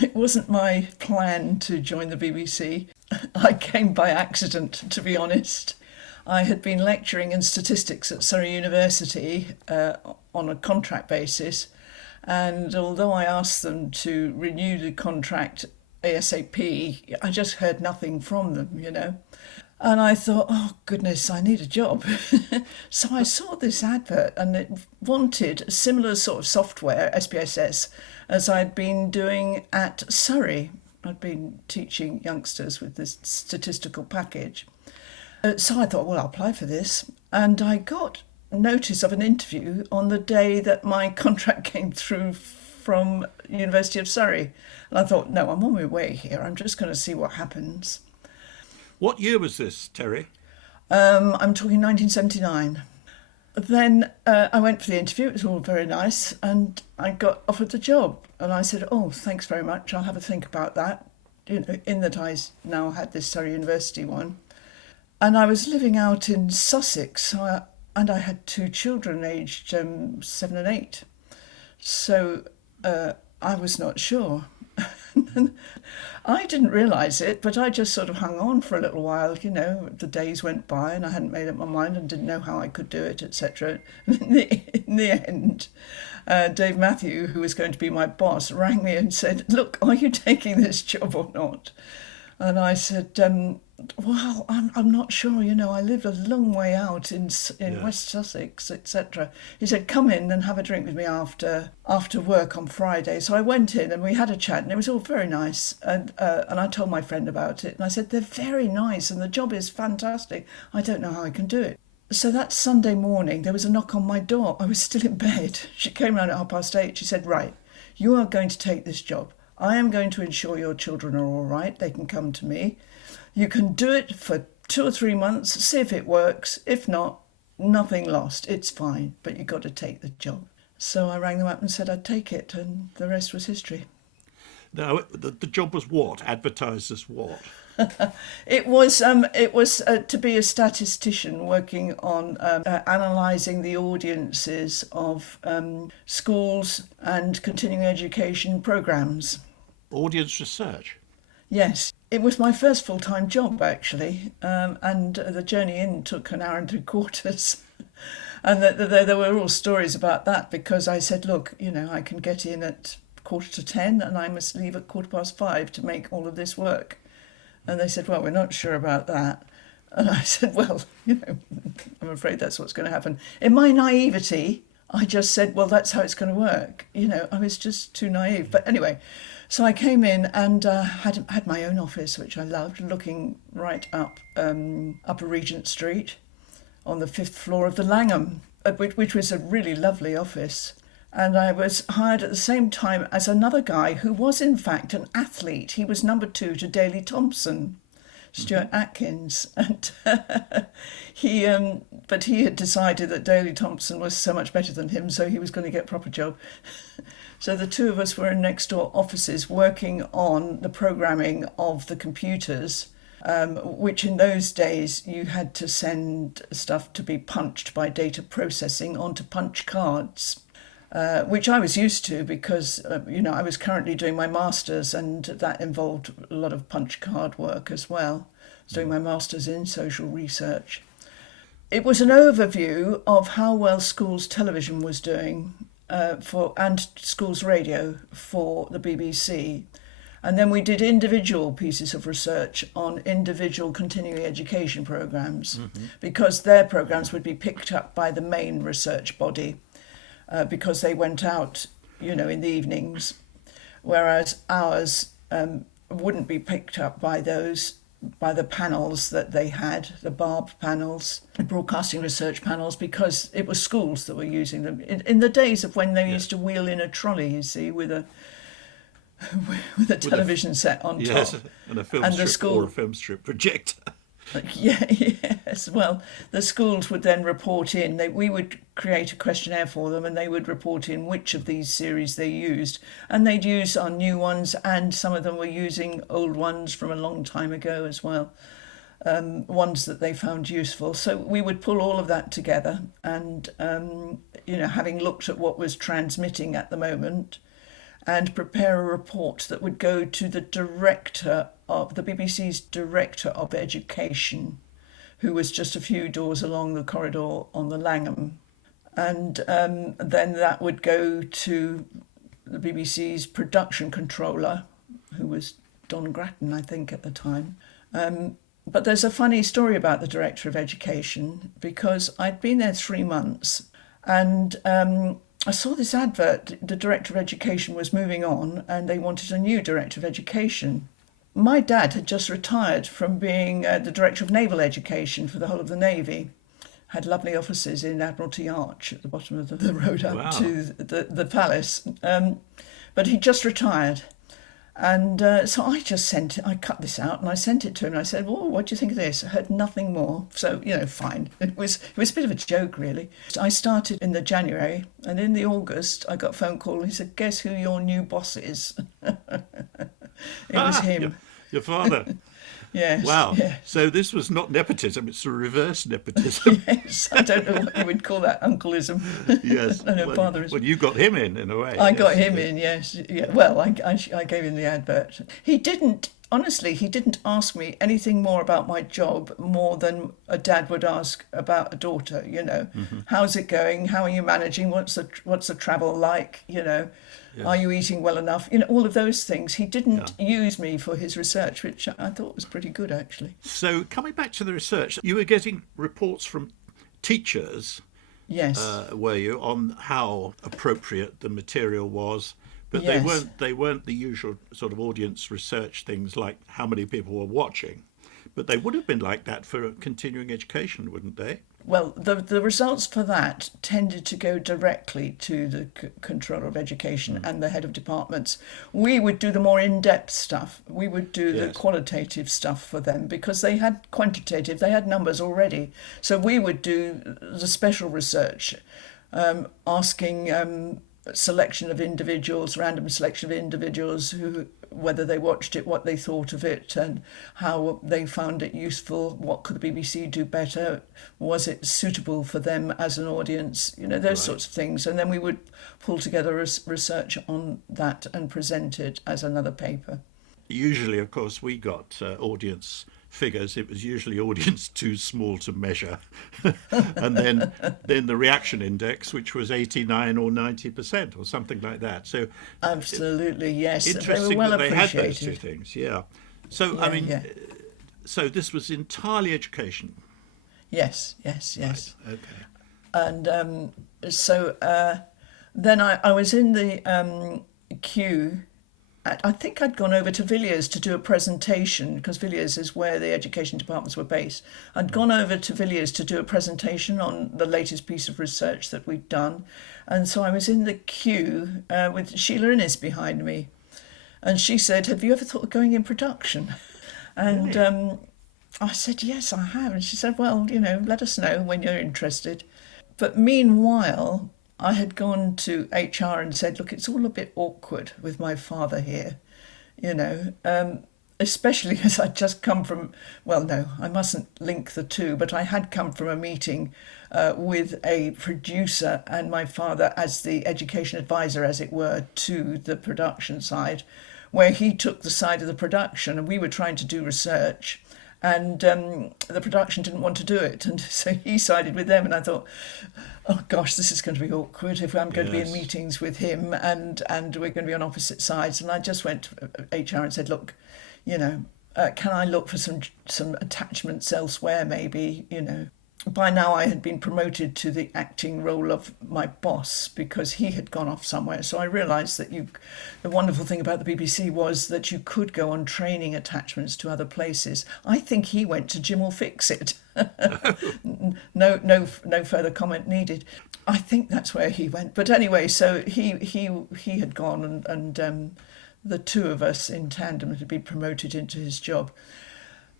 It wasn't my plan to join the BBC. I came by accident, to be honest. I had been lecturing in statistics at Surrey University on a contract basis, and although I asked them to renew the contract ASAP, I just heard nothing from them. And I thought, oh goodness, I need a job. So I saw this advert and it wanted a similar sort of software, SPSS, as I'd been doing at Surrey. I'd been teaching youngsters with this statistical package. So I thought, well, I'll apply for this. And I got notice of an interview on the day that my contract came through from University of Surrey. And I thought, no, I'm on my way here. I'm just going to see what happens. What year was this, Terry? I'm talking 1979. Then I went for the interview. It was all very nice. And I got offered the job. And I said, oh, thanks very much. I'll have a think about that. In that I now had this Surrey University one. And I was living out in Sussex. And I had two children aged 7 and 8. So I was not sure. I didn't realise it, but I just sort of hung on for a little while. The days went by and I hadn't made up my mind and didn't know how I could do it, etc. In the end, Dave Matthew, who was going to be my boss, rang me and said, look, are you taking this job or not? And I said, well, I'm not sure, I live a long way out in West Sussex, etc. He said, come in and have a drink with me after work on Friday. So I went in and we had a chat and it was all very nice. And I told my friend about it and I said, they're very nice and the job is fantastic. I don't know how I can do it. So that Sunday morning, there was a knock on my door. I was still in bed. She came round at 8:30. She said, right, you are going to take this job. I am going to ensure your children are all right. They can come to me. You can do it for 2 or 3 months, see if it works. If not, nothing lost. It's fine, but you've got to take the job. So I rang them up and said I'd take it, and the rest was history. Now, the job was what? Advertised as what? It was to be a statistician working on analysing the audiences of schools and continuing education programmes. Audience research? Yes. It was my first full-time job, actually, and the journey in took an hour and 3/4. And there were all stories about that because I said, look, I can get in at 9:45 and I must leave at 5:15 to make all of this work. And they said, well, we're not sure about that. And I said, well, I'm afraid that's what's going to happen. In my naivety, I just said, well, that's how it's going to work. I was just too naive. But anyway, so I came in and had my own office, which I loved, looking right up Upper Regent Street on the 5th floor of the Langham, which was a really lovely office. And I was hired at the same time as another guy who was, in fact, an athlete. He was number 2 to Daley Thompson, Stuart Atkins. And but he had decided that Daley Thompson was so much better than him, so he was going to get a proper job. So the two of us were in next door offices working on the programming of the computers, which in those days you had to send stuff to be punched by data processing onto punch cards. Which I was used to because, I was currently doing my master's and that involved a lot of punch card work as well. I was doing my master's in social research. It was an overview of how well schools television was doing and schools radio for the BBC. And then we did individual pieces of research on individual continuing education programmes because their programmes would be picked up by the main research body. Because they went out, in the evenings, whereas ours wouldn't be picked up by the panels that they had, the BARB panels, the broadcasting research panels, because it was schools that were using them. In the days of when they used to wheel in a trolley, you see, with a television set on top. And a film strip or a film strip projector. Yes. Well, the schools would then report in. We would create a questionnaire for them and they would report in which of these series they used. And they'd use our new ones and some of them were using old ones from a long time ago as well, ones that they found useful. So we would pull all of that together and, having looked at what was transmitting at the moment and prepare a report that would go to the BBC's Director of Education, who was just a few doors along the corridor on the Langham. And then that would go to the BBC's production controller, who was Don Grattan, I think, at the time. But there's a funny story about the Director of Education, because I'd been there 3 months, and I saw this advert. The Director of Education was moving on and they wanted a new Director of Education. My dad had just retired from being the Director of Naval Education for the whole of the Navy. Had lovely offices in Admiralty Arch at the bottom of the road up to the palace. But he just retired. And so I cut this out and I sent it to him. And I said, "Oh, what do you think of this?" I heard nothing more. So, fine. It was a bit of a joke, really. So I started in the January, and in the August, I got a phone call. He said, "Guess who your new boss is?" It was him. Your father. Yes. Wow. Yeah. So this was not nepotism, it's a reverse nepotism. Yes, I don't know what you would call that, uncleism. Yes. No, father. Well, you got him in a way. I got him in, yes. Yeah. Well, I gave him the advert. He didn't ask me anything more about my job more than a dad would ask about a daughter, Mm-hmm. How's it going? How are you managing? What's the travel like? Yes. Are you eating well enough? All of those things. He didn't use me for his research, which I thought was pretty good, actually. So coming back to the research, you were getting reports from teachers, Yes. were you, on how appropriate the material was? But Yes. they weren't the usual sort of audience research things like how many people were watching. But they would have been like that for continuing education, wouldn't they? Well, the results for that tended to go directly to the Controller of Education and the head of departments. We would do the more in-depth stuff. We would do the qualitative stuff for them because they had quantitative, they had numbers already. So we would do the special research, asking selection of individuals, random selection of individuals, whether they watched it, what they thought of it, and how they found it useful. What could the BBC do better? Was it suitable for them as an audience? Those sorts of things. And then we would pull together research on that and present it as another paper. Usually, of course, we got audience figures. It was usually audience too small to measure. And then the reaction index, which was 89 or 90% or something like that. So absolutely, yes. Interesting they were well that they had appreciated. those two things, yeah. So, so this was entirely education? Yes. Right. Okay. And then I was in the queue. I think I'd gone over to Villiers to do a presentation, because Villiers is where the education departments were based. I'd gone over to Villiers to do a presentation on the latest piece of research that we'd done. And so I was in the queue with Sheila Innes behind me. And she said, "Have you ever thought of going in production?" And I said, "Yes, I have." And she said, "Well, let us know when you're interested." But meanwhile, I had gone to HR and said, "Look, it's all a bit awkward with my father here, especially as I'd just come from, well, no, I mustn't link the two, but I had come from a meeting with a producer and my father as the education advisor, as it were, to the production side, where he took the side of the production and we were trying to do research. And the production didn't want to do it, and so he sided with them. And I thought, oh gosh, this is going to be awkward if I'm going to be in meetings with him, and we're going to be on opposite sides. And I just went to HR and said, "Look, can I look for some attachments elsewhere, maybe, By now I had been promoted to the acting role of my boss because he had gone off somewhere. So I realised that the wonderful thing about the BBC was that you could go on training attachments to other places. I think he went to Jim Will Fix It. No further comment needed. I think that's where he went. But anyway, so he had gone, and the two of us in tandem had been promoted into his job.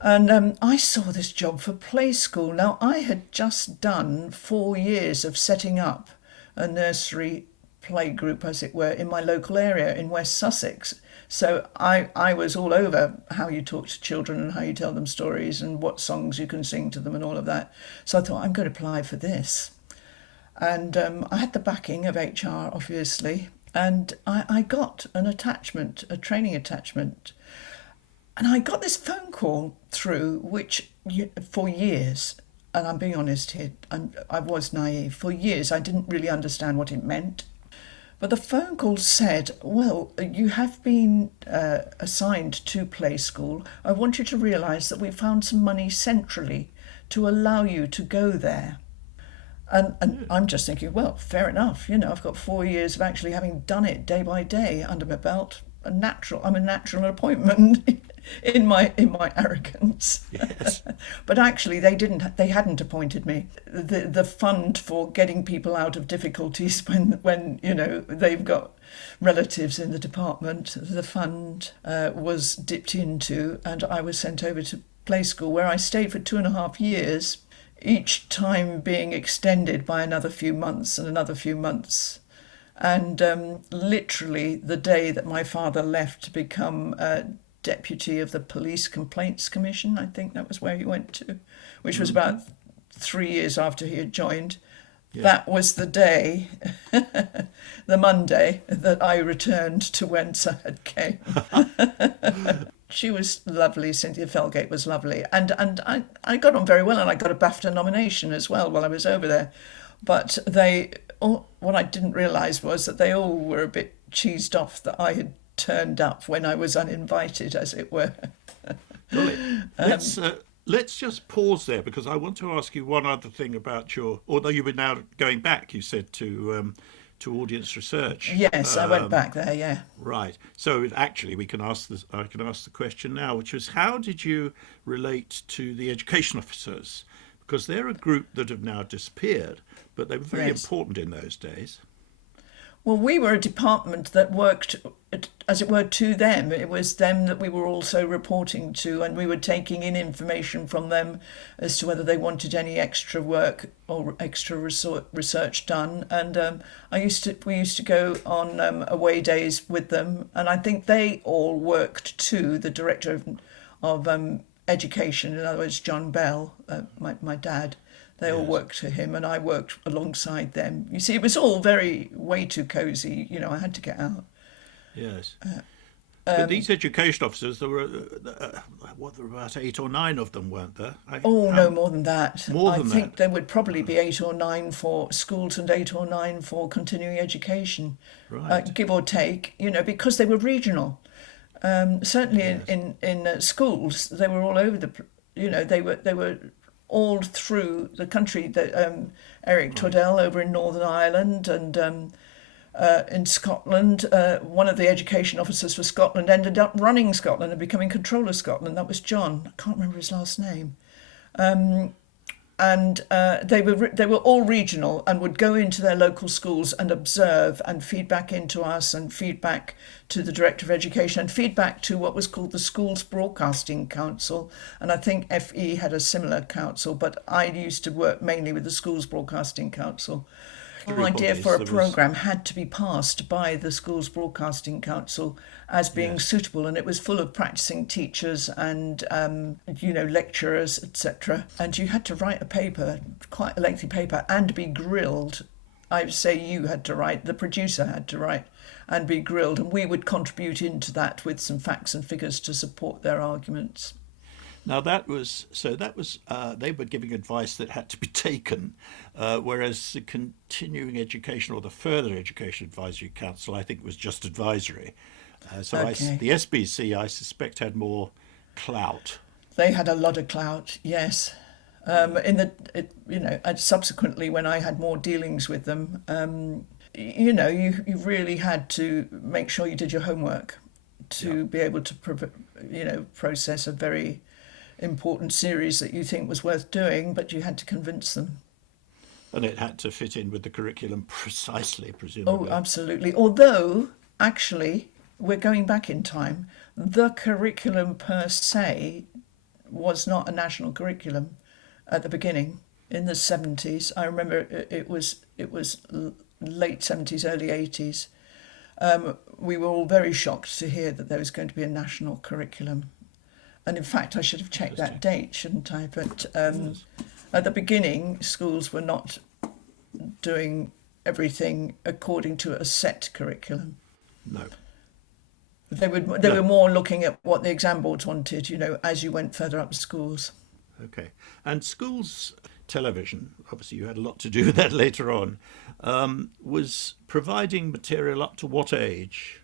And I saw this job for Play School. Now, I had just done 4 years of setting up a nursery play group, as it were, in my local area in West Sussex. So I was all over how you talk to children and how you tell them stories and what songs you can sing to them and all of that. So I thought, I'm going to apply for this. And I had the backing of HR, obviously. And I got an attachment, a training attachment. And I got this phone call through, which for years, and I'm being honest here, I was naive. For years, I didn't really understand what it meant. But the phone call said, well, you have been assigned to Play School. I want you to realise that we found some money centrally to allow you to go there. And I'm just thinking, well, fair enough. I've got 4 years of actually having done it day by day under my belt. I'm a natural appointment in my arrogance. Yes. But actually, they hadn't appointed me. The fund for getting people out of difficulties when they've got relatives in the department, the fund was dipped into, and I was sent over to Play School, where I stayed for 2.5 years, each time being extended by another few months and another few months. And literally the day that my father left to become deputy of the Police Complaints Commission, I think that was where he went to, which was about 3 years after he had joined. Yeah. That was the day, the Monday, that I returned to whence I had came. She was lovely. Cynthia Felgate was lovely. And I got on very well, and I got a BAFTA nomination as well while I was over there. But what I didn't realise was that they all were a bit cheesed off that I had turned up when I was uninvited, as it were. Let's just pause there, because I want to ask you one other thing about although you were now going back, you said, to audience research. Yes, I went back there, yeah. Right. So actually I can ask the question now, which was, how did you relate to the education officers? Because they're a group that have now disappeared, but they were very important in those days. Well, we were a department that worked, as it were, to them. It was them that we were also reporting to, and we were taking in information from them as to whether they wanted any extra work or extra research done. And we used to go on away days with them, and I think they all worked to the director of education, in other words, John Bell, my dad. They all worked to him, and I worked alongside them. You see, it was all way too cosy. I had to get out. Yes. But these education officers, there were about 8 or 9 of them, weren't there? No, more than that. I think there would probably be 8 or 9 for schools and 8 or 9 for continuing education, right. Give or take. Because they were regional. Certainly in schools, they were all over they were all through the country. Eric Twaddell over in Northern Ireland, and in Scotland, one of the education officers for Scotland ended up running Scotland and becoming controller of Scotland. That was John. I can't remember his last name. And they were all regional and would go into their local schools and observe and feed back into us, and feed back to the Director of Education, and feed back to what was called the Schools Broadcasting Council. And I think FE had a similar council, but I used to work mainly with the Schools Broadcasting Council. The idea for a programme had to be passed by the Schools Broadcasting Council as being suitable, and it was full of practising teachers and lecturers, etc. And you had to write a paper, quite a lengthy paper, and be grilled. I would say you had to write, the producer had to write and be grilled, and we would contribute into that with some facts and figures to support their arguments. Now they were giving advice that had to be taken, whereas the Continuing Education or the Further Education Advisory Council, I think, was just advisory. The SBC, I suspect, had more clout. They had a lot of clout, yes. And subsequently, when I had more dealings with them, you really had to make sure you did your homework to be able to process a very important series that you think was worth doing, but you had to convince them. And it had to fit in with the curriculum precisely, presumably. Oh, absolutely. Although, actually, we're going back in time. The curriculum per se was not a national curriculum at the beginning. In the 70s, I remember it was late 70s, early 80s. We were all very shocked to hear that there was going to be a national curriculum. And in fact, I should have checked that date, shouldn't I? But at the beginning, schools were not doing everything according to a set curriculum. No. They were more looking at what the exam boards wanted, as you went further up the schools. Okay. And schools television, obviously you had a lot to do with that later on, was providing material up to what age?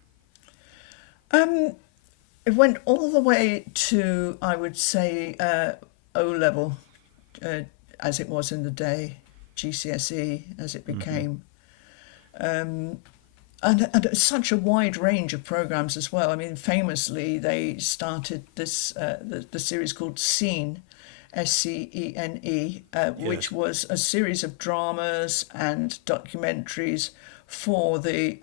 It went all the way to, I would say, O level, as it was in the day, GCSE as it became. And such a wide range of programs as well. I mean, famously, they started this the series called Scene, SCENE, which was a series of dramas and documentaries for the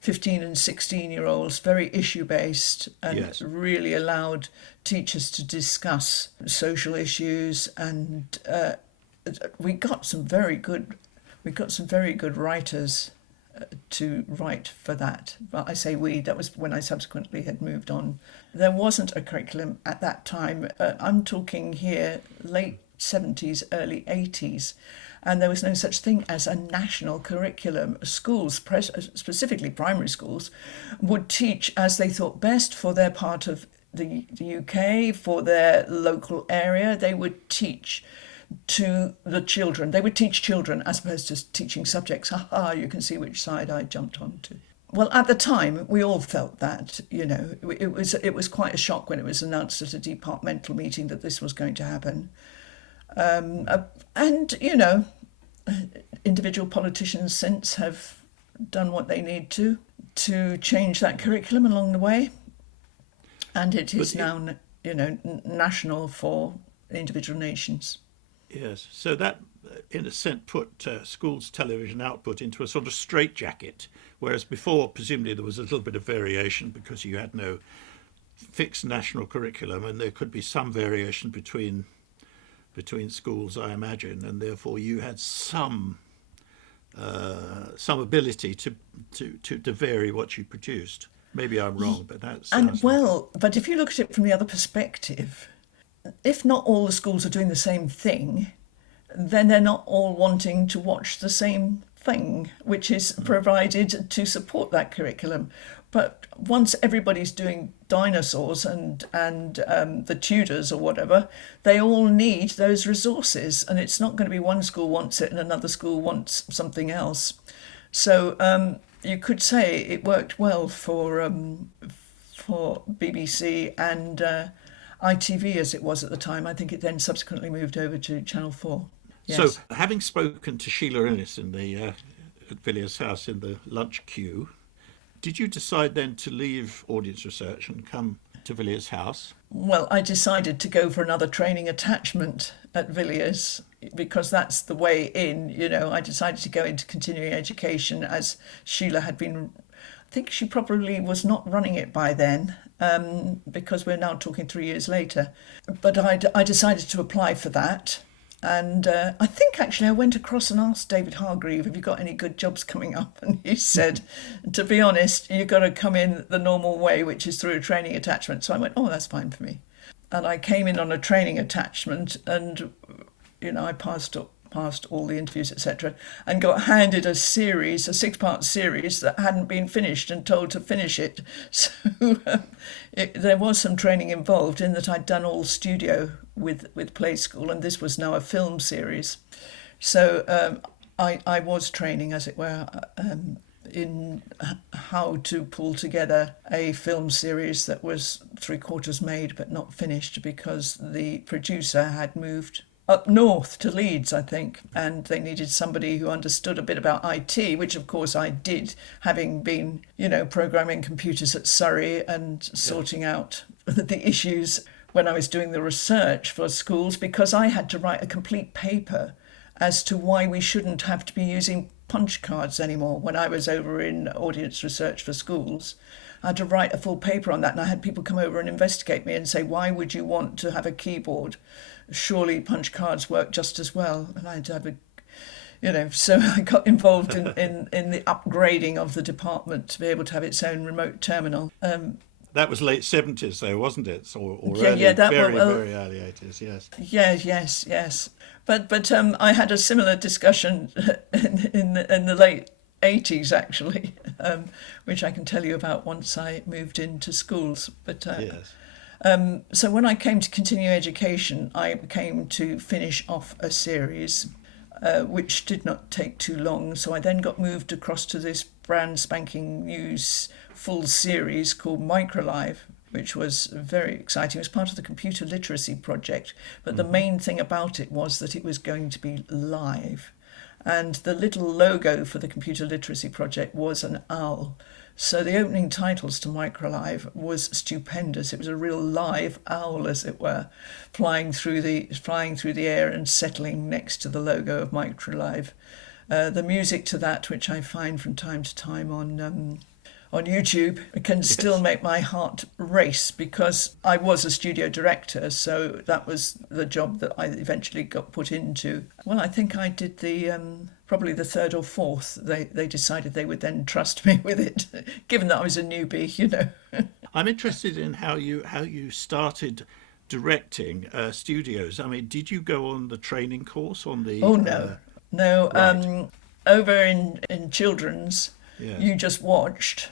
15 and 16-year-olds, very issue-based, and really allowed teachers to discuss social issues. And we got some very good writers to write for that. Well, I say we, that was when I subsequently had moved on. There wasn't a curriculum at that time. I'm talking here late 70s, early 80s, and there was no such thing as a national curriculum. Schools, specifically primary schools, would teach as they thought best for their part of the UK, for their local area. They would teach to the children. They would teach children as opposed to teaching subjects. You can see which side I jumped onto. Well, at the time, we all felt that, it was quite a shock when it was announced at a departmental meeting that this was going to happen. And individual politicians since have done what they need to change that curriculum along the way. And it is now, national for individual nations. Yes, so that, in a sense, put schools' television output into a sort of straitjacket, whereas before, presumably, there was a little bit of variation because you had no fixed national curriculum, and there could be some variation between schools, I imagine, and therefore you had some ability to vary what you produced. Maybe I'm wrong, but that's... But if you look at it from the other perspective, if not all the schools are doing the same thing, then they're not all wanting to watch the same thing, which is provided to support that curriculum. But once everybody's doing dinosaurs and the Tudors or whatever, they all need those resources, and it's not going to be one school wants it and another school wants something else. So you could say it worked well for BBC and ITV as it was at the time. I think it then subsequently moved over to Channel 4. Yes. So, having spoken to Sheila Innes in at Villiers House in the lunch queue, did you decide then to leave audience research and come to Villiers House? Well, I decided to go for another training attachment at Villiers because that's the way in. I decided to go into continuing education as Sheila had been. I think she probably was not running it by then, because we're now talking 3 years later. But I decided to apply for that. And I think actually I went across and asked David Hargreave, have you got any good jobs coming up? And he said, to be honest, you've got to come in the normal way, which is through a training attachment. So I went, that's fine for me. And I came in on a training attachment and, I passed all the interviews, etc., and got handed a 6-part series that hadn't been finished and told to finish it. So there was some training involved in that I'd done all studio with Play School, and this was now a film series. So I was training, as it were, in how to pull together a film series that was 3/4 made but not finished because the producer had moved up north to Leeds, I think, and they needed somebody who understood a bit about IT, which of course I did, having been, programming computers at Surrey and sorting out the issues when I was doing the research for schools, because I had to write a complete paper as to why we shouldn't have to be using punch cards anymore. When I was over in audience research for schools, I had to write a full paper on that, and I had people come over and investigate me and say, why would you want to have a keyboard? Surely punch cards work just as well. And I had to have so I got involved in the upgrading of the department to be able to have its own remote terminal. That was late 70s, though, wasn't it? Or Yeah, early, yeah, that very, well, very early 80s, yes. yeah, yes, yes. But I had a similar discussion in the late 80s actually, which I can tell you about once I moved into schools. But Yes. so when I came to continue education, I came to finish off a series, which did not take too long. So I then got moved across to this brand spanking new full series called Microlive, which was very exciting. It was part of the computer literacy project, but the main thing about it was that it was going to be live. And the little logo for the computer literacy project was an owl. So the opening titles to Microlive was stupendous. It was a real live owl, as it were, flying through the air and settling next to the logo of Microlive. The music to that, which I find from time to time on YouTube, can still make my heart race, because I was a studio director, so that was the job that I eventually got put into. Well, I think I did the probably the third or fourth. They decided they would then trust me with it, given that I was a newbie, you know. I'm interested in how you started directing studios. I mean, did you go on the training course on the? Oh no, no. Right. Over in children's, Yes. you just watched.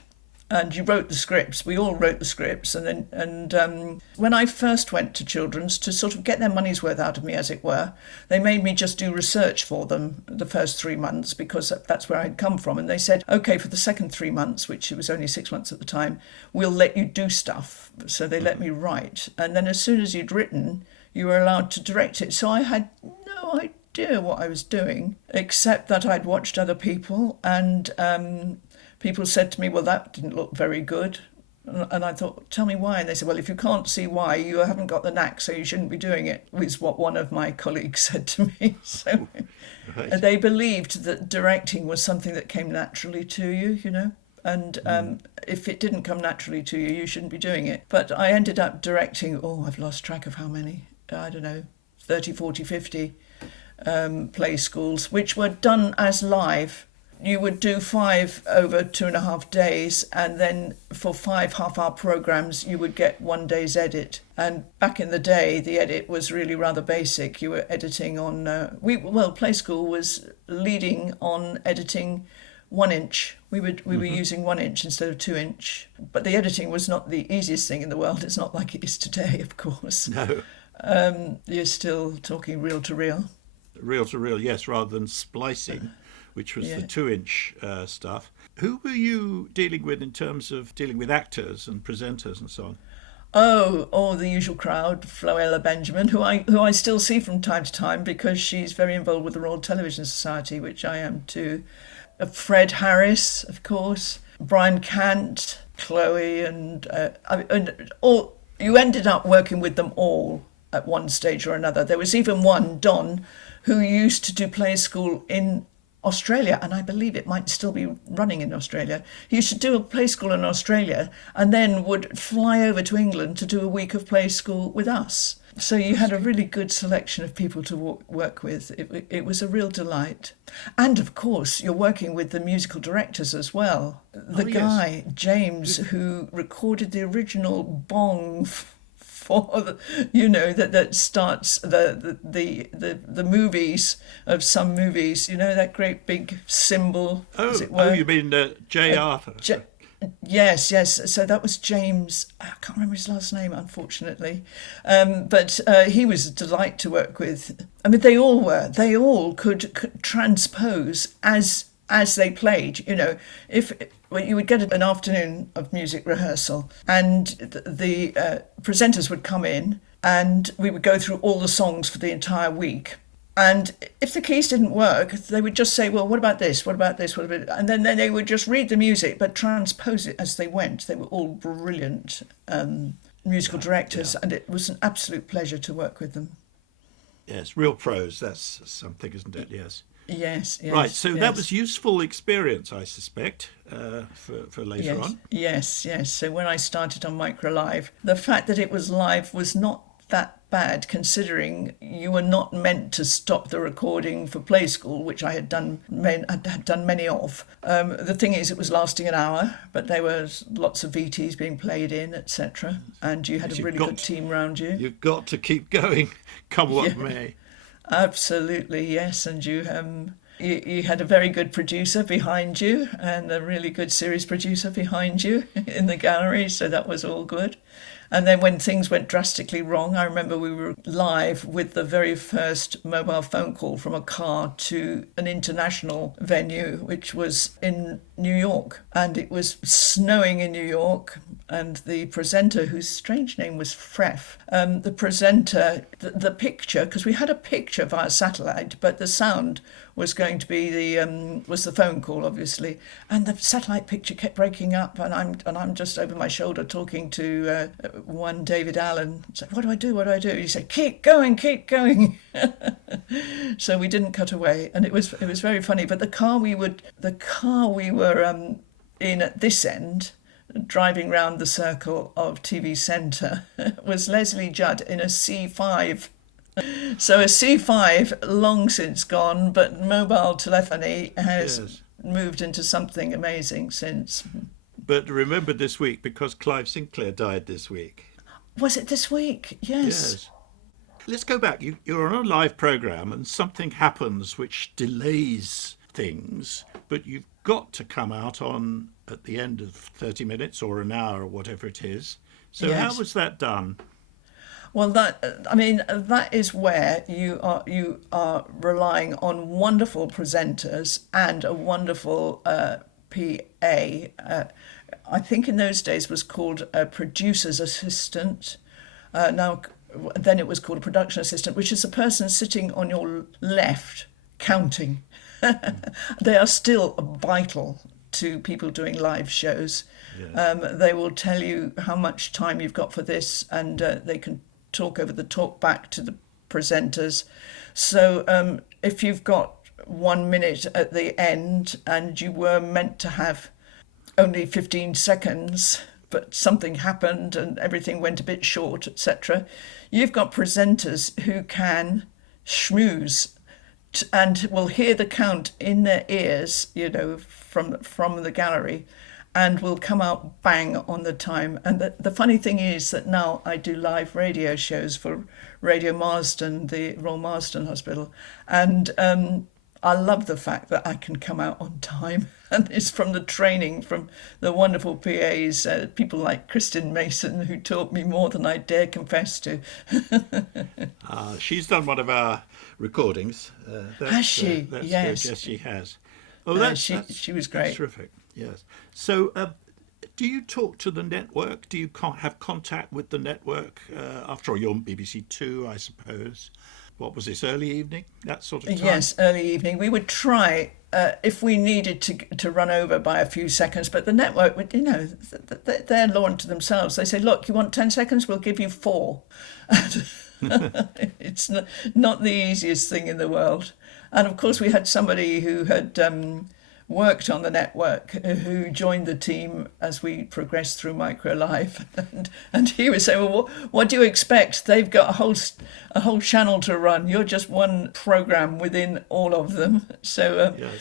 And you wrote the scripts. We all wrote the scripts, and when I first went to children's to sort of get their money's worth out of me, as it were, they made me just do research for them the first 3 months, because that's where I'd come from. And they said, okay, for the second 3 months, which it was only 6 months at the time, we'll let you do stuff. So they let me write, and then as soon as you'd written, you were allowed to direct it. So I had no idea what I was doing, except that I'd watched other people, and people said to me, well, that didn't look very good. And I thought, tell me why. And they said, well, if you can't see why, you haven't got the knack, so you shouldn't be doing it, was what one of my colleagues said to me. So Right. they believed that directing was something that came naturally to you, you know. And if it didn't come naturally to you, you shouldn't be doing it. But I ended up directing, I've lost track of how many, I don't know, 30, 40, 50 play schools, which were done as live. You would do 5 over 2.5 days, and then for 5 half-hour programs, you would get 1 day's edit. And back in the day, the edit was really rather basic. You were editing on, Play School was leading on editing 1 inch. We were using 1 inch instead of 2 inch. But the editing was not the easiest thing in the world. It's not like it is today, of course. No. You're still talking reel to reel. Reel to reel, yes, rather than splicing, which was the 2 inch stuff. Who were you dealing with in terms of dealing with actors and presenters and so on? The usual crowd. Floella Benjamin, who I still see from time to time, because she's very involved with the Royal Television Society, which I am too. Fred Harris, of course. Brian Cant, Chloe, and all. You ended up working with them all at one stage or another. There was even one, Don, who used to do play school in Australia, and I believe it might still be running in Australia. He used to do a play school in Australia and then would fly over to England to do a week of play school with us. So you had a really good selection of people to work with. It was a real delight. And of course, you're working with the musical directors as well. The guy, James, who recorded the original bong for that starts the movies of some movies, that great big symbol, as it were. You mean J. Arthur? Yes. So that was James. I can't remember his last name, unfortunately. But he was a delight to work with. I mean, they all were. They all could transpose as they played. If you would get an afternoon of music rehearsal, and the presenters would come in, and we would go through all the songs for the entire week. And if the keys didn't work, they would just say, well, what about this? What about this? What about... And then they would just read the music, but transpose it as they went. They were all brilliant musical directors, and it was an absolute pleasure to work with them. Yes, real pros. That's something, isn't it? Yes. Yes. Right, so that was useful experience, I suspect, for later on. Yes. So when I started on Microlive, the fact that it was live was not that bad, considering you were not meant to stop the recording for Play School, which I had done many of. The thing is, it was lasting an hour, but there was lots of VTs being played in, etc. And you had a really good team around you. You've got to keep going, come what may. Absolutely, yes. And you had a very good producer behind you and a really good series producer behind you in the gallery, so that was all good. And then when things went drastically wrong, I remember we were live with the very first mobile phone call from a car to an international venue, which was in New York. And it was snowing in New York. And the presenter, whose strange name was Fref, the presenter, the picture, because we had a picture via satellite, but the sound was going to be the phone call, obviously, and the satellite picture kept breaking up, and I'm just over my shoulder talking to one David Allen. It's like, what do I do? What do I do? He said, keep going, keep going. So we didn't cut away, and it was very funny. But the car we were in at this end, driving round the circle of TV Centre, was Leslie Judd in a C5. So a C5, long since gone, but mobile telephony has moved into something amazing since. But remember this week, because Clive Sinclair died this week. Was it this week? Yes. Let's go back. You're on a live programme and something happens which delays things, but you've got to come out on at the end of 30 minutes or an hour or whatever it is. So how was that done? Well, that is where you are relying on wonderful presenters and a wonderful PA. I think in those days was called a producer's assistant. Now, then it was called a production assistant, which is a person sitting on your left counting. They are still vital to people doing live shows. Yes. They will tell you how much time you've got for this, and they can talk over the talk back to the presenters. So if you've got 1 minute at the end and you were meant to have only 15 seconds, but something happened and everything went a bit short, etc., you've got presenters who can schmooze and will hear the count in their ears, from the gallery, and will come out bang on the time. And the funny thing is that now I do live radio shows for Radio Marsden, the Royal Marsden Hospital, and I love the fact that I can come out on time. And it's from the training from the wonderful PAs, people like Kristen Mason, who taught me more than I dare confess to. She's done one of our recordings. Has she? That's yes. Good. Yes, she has. Oh, she was great. Terrific. Yes. So, do you talk to the network? Do you have contact with the network? After all, you're on BBC Two, I suppose. What was this, early evening? That sort of time? Yes, early evening. We would try, if we needed to run over by a few seconds, but the network would, they're law unto themselves. They say, look, you want 10 seconds? We'll give you 4. It's not the easiest thing in the world. And of course, we had somebody who had worked on the network who joined the team as we progressed through Micro Live, and he was saying, well, what do you expect? They've got a whole channel to run. You're just one program within all of them. So yes.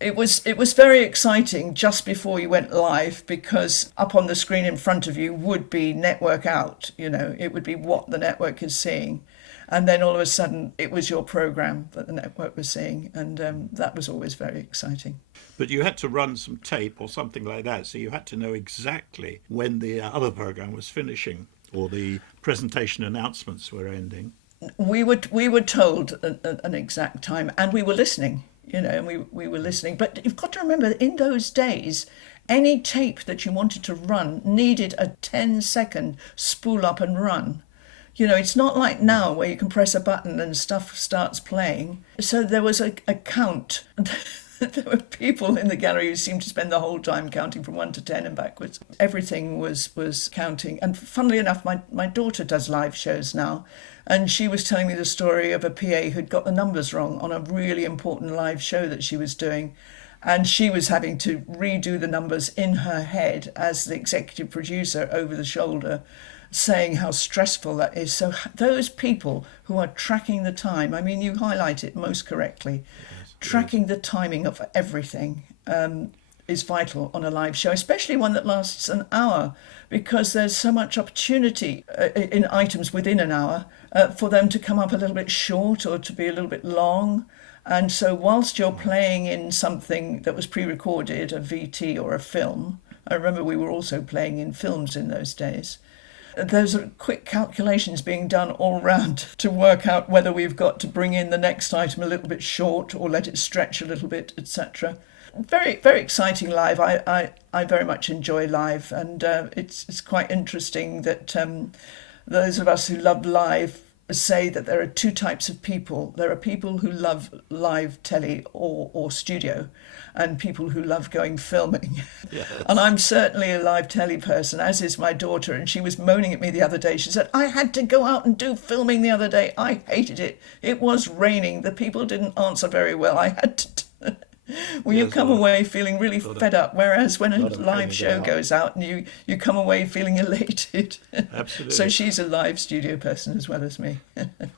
It was very exciting just before you went live, because up on the screen in front of you would be network out. It would be what the network is seeing. And then all of a sudden, it was your programme that the network was seeing. And that was always very exciting. But you had to run some tape or something like that. So you had to know exactly when the other programme was finishing or the presentation announcements were ending. We were told an exact time, and we were listening, and we were listening. But you've got to remember, in those days, any tape that you wanted to run needed a 10-second spool up and run. It's not like now where you can press a button and stuff starts playing. So there was a count. There were people in the gallery who seemed to spend the whole time counting from 1 to 10 and backwards. Everything was counting. And funnily enough, my daughter does live shows now. And she was telling me the story of a PA who'd got the numbers wrong on a really important live show that she was doing. And she was having to redo the numbers in her head as the executive producer over the shoulder, saying how stressful that is. So those people who are tracking the time, I mean, you highlight it most correctly, tracking the timing of everything is vital on a live show, especially one that lasts an hour, because there's so much opportunity in items within an hour for them to come up a little bit short or to be a little bit long. And so whilst you're playing in something that was pre-recorded, a VT or a film, I remember we were also playing in films in those days, those are quick calculations being done all round to work out whether we've got to bring in the next item a little bit short or let it stretch a little bit, etc. Very, very exciting live. I very much enjoy live, and it's quite interesting that those of us who love live say that there are two types of people. There are people who love live telly or studio, and people who love going filming. Yes. And I'm certainly a live telly person, as is my daughter, and she was moaning at me the other day. She said, I had to go out and do filming the other day. I hated it. It was raining. The people didn't answer very well. I had to... Well, you come away feeling really fed up, whereas when a live show goes out and you come away feeling elated. Absolutely. So she's a live studio person as well as me.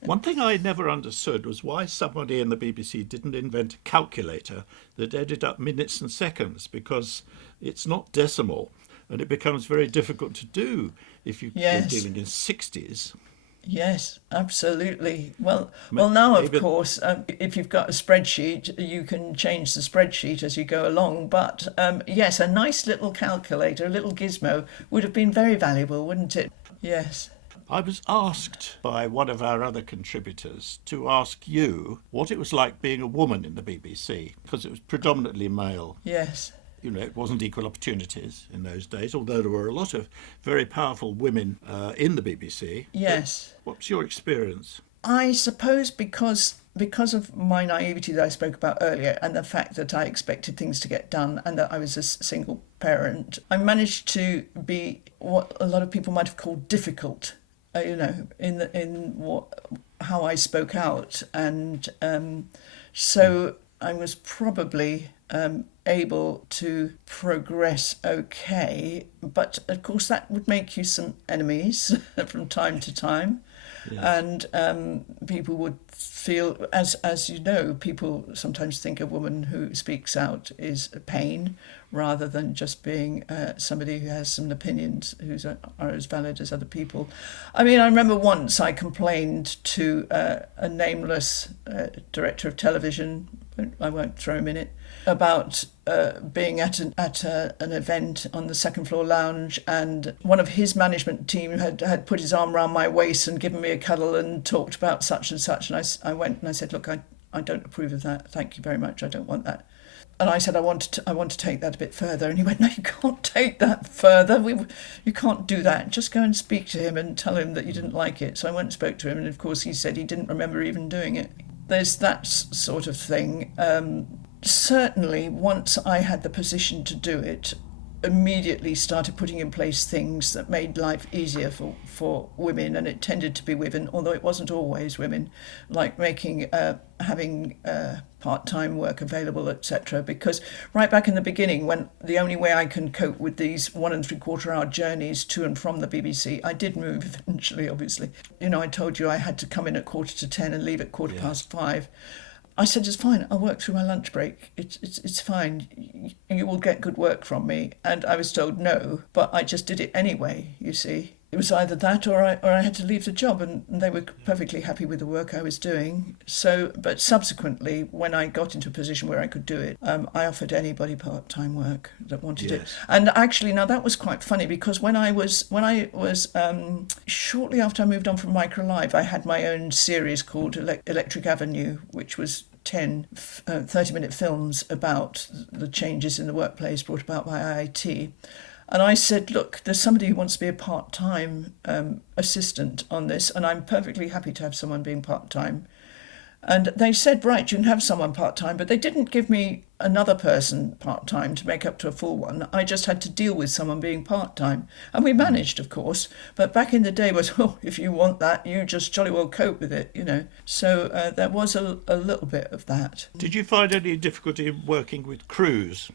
One thing I never understood was why somebody in the BBC didn't invent a calculator that added up minutes and seconds, because it's not decimal and it becomes very difficult to do if you're dealing in 60s. Yes, absolutely. Well, now, of course, if you've got a spreadsheet, you can change the spreadsheet as you go along. But yes, a nice little calculator, a little gizmo, would have been very valuable, wouldn't it? Yes. I was asked by one of our other contributors to ask you what it was like being a woman in the BBC, because it was predominantly male. Yes. You know, it wasn't equal opportunities in those days, although there were a lot of very powerful women in the BBC. Yes. But what's your experience? I suppose because of my naivety that I spoke about earlier, and the fact that I expected things to get done and that I was a single parent, I managed to be what a lot of people might have called difficult, how I spoke out. And so I was probably able to progress okay, but of course that would make you some enemies from time to time. Yes. And people would feel, as you know, people sometimes think a woman who speaks out is a pain rather than just being somebody who has some opinions are as valid as other people. I mean, I remember once I complained to a nameless director of television, I won't throw him in it, about being at an event on the second floor lounge, and one of his management team had put his arm around my waist and given me a cuddle and talked about such and such, and I went and I said, look, I don't approve of that, thank you very much, I don't want that. And I said, I want to take that a bit further. And he went, no, you can't take that further. You can't do that. Just go and speak to him and tell him that you didn't like it. So I went and spoke to him, and of course he said he didn't remember even doing it. There's that sort of thing. Certainly, once I had the position to do it, immediately started putting in place things that made life easier for women, and it tended to be women, although it wasn't always women, like having part-time work available, etc. Because right back in the beginning, when the only way I can cope with these 1 3/4 hour journeys to and from the BBC, I did move eventually, obviously. You know, I told you I had to come in at 10:15 and leave at 5:15. I said, it's fine, I'll work through my lunch break. It's fine. You will get good work from me. And I was told no, but I just did it anyway, you see. It was either that or I had to leave the job, and they were perfectly happy with the work I was doing. So, but subsequently, when I got into a position where I could do it, I offered anybody part-time work that wanted it. And actually, now that was quite funny, because when I was shortly after I moved on from Micro Live, I had my own series called Electric Avenue, which was 10 30-minute films about the changes in the workplace brought about by IIT. And I said, look, there's somebody who wants to be a part-time assistant on this, and I'm perfectly happy to have someone being part-time. And they said, right, you can have someone part-time, but they didn't give me another person part-time to make up to a full one. I just had to deal with someone being part-time. And we managed, of course. But back in the day was, oh, if you want that, you just jolly well cope with it, you know. So there was a little bit of that. Did you find any difficulty working with crews?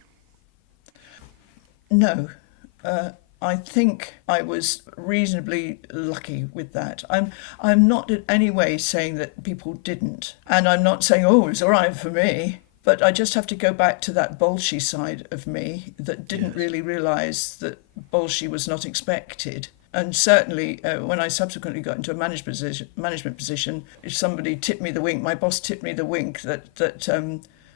No. I think I was reasonably lucky with that. I'm not in any way saying that people didn't. And I'm not saying, oh, it's all right for me. But I just have to go back to that bolshy side of me that didn't really realise that bolshy was not expected. And certainly when I subsequently got into a management position, if somebody tipped me the wink, my boss tipped me the wink that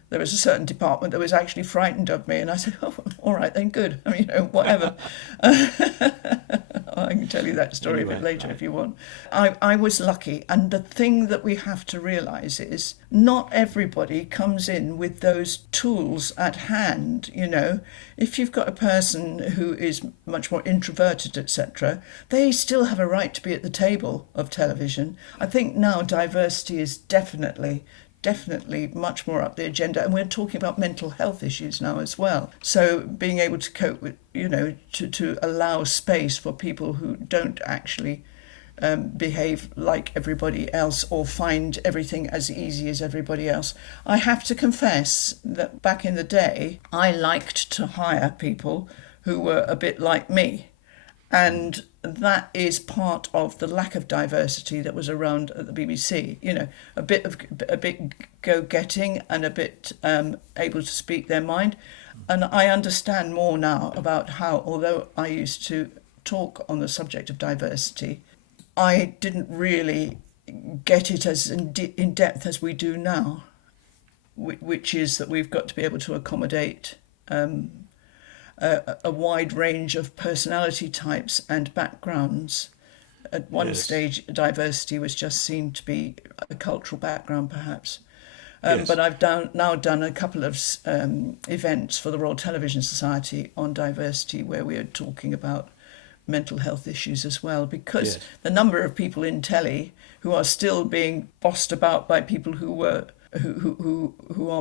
there was a certain department that was actually frightened of me, and I said, oh, all right then, good. I mean, you know, whatever. I can tell you that story a bit later if you want. I was lucky, and the thing that we have to realise is not everybody comes in with those tools at hand, you know. If you've got a person who is much more introverted, etc., they still have a right to be at the table of television. I think now diversity is definitely much more up the agenda, and we're talking about mental health issues now as well. So being able to cope with, you know, to allow space for people who don't actually behave like everybody else or find everything as easy as everybody else. I have to confess that back in the day, I liked to hire people who were a bit like me. And that is part of the lack of diversity that was around at the BBC. You know, a bit go-getting and a bit able to speak their mind. And I understand more now about how, although I used to talk on the subject of diversity, I didn't really get it as in depth as we do now, which is that we've got to be able to accommodate a wide range of personality types and backgrounds. At one stage, diversity was just seen to be a cultural background, perhaps. But I've now done a couple of events for the Royal Television Society on diversity, where we are talking about mental health issues as well, because the number of people in telly who are still being bossed about by people who are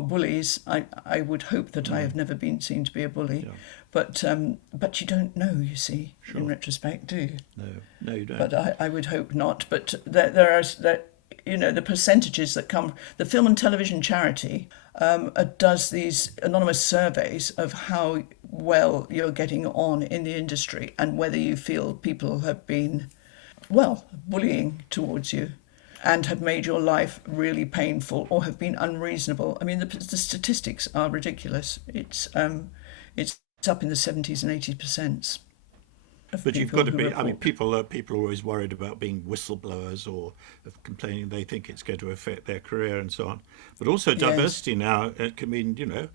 bullies. I would hope that I have never been seen to be a bully, but you don't know, you see, in retrospect, do you? No, you don't. But I would hope not. But there are you know, the percentages that come. The Film and Television Charity does these anonymous surveys of how well you're getting on in the industry and whether you feel people have been, well, bullying towards you and have made your life really painful or have been unreasonable. I mean, the statistics are ridiculous. It's up in the 70s and 80%. But you've got to be. I mean, people are always worried about being whistleblowers or of complaining. They think it's going to affect their career and so on. But also diversity now. It can mean, you know,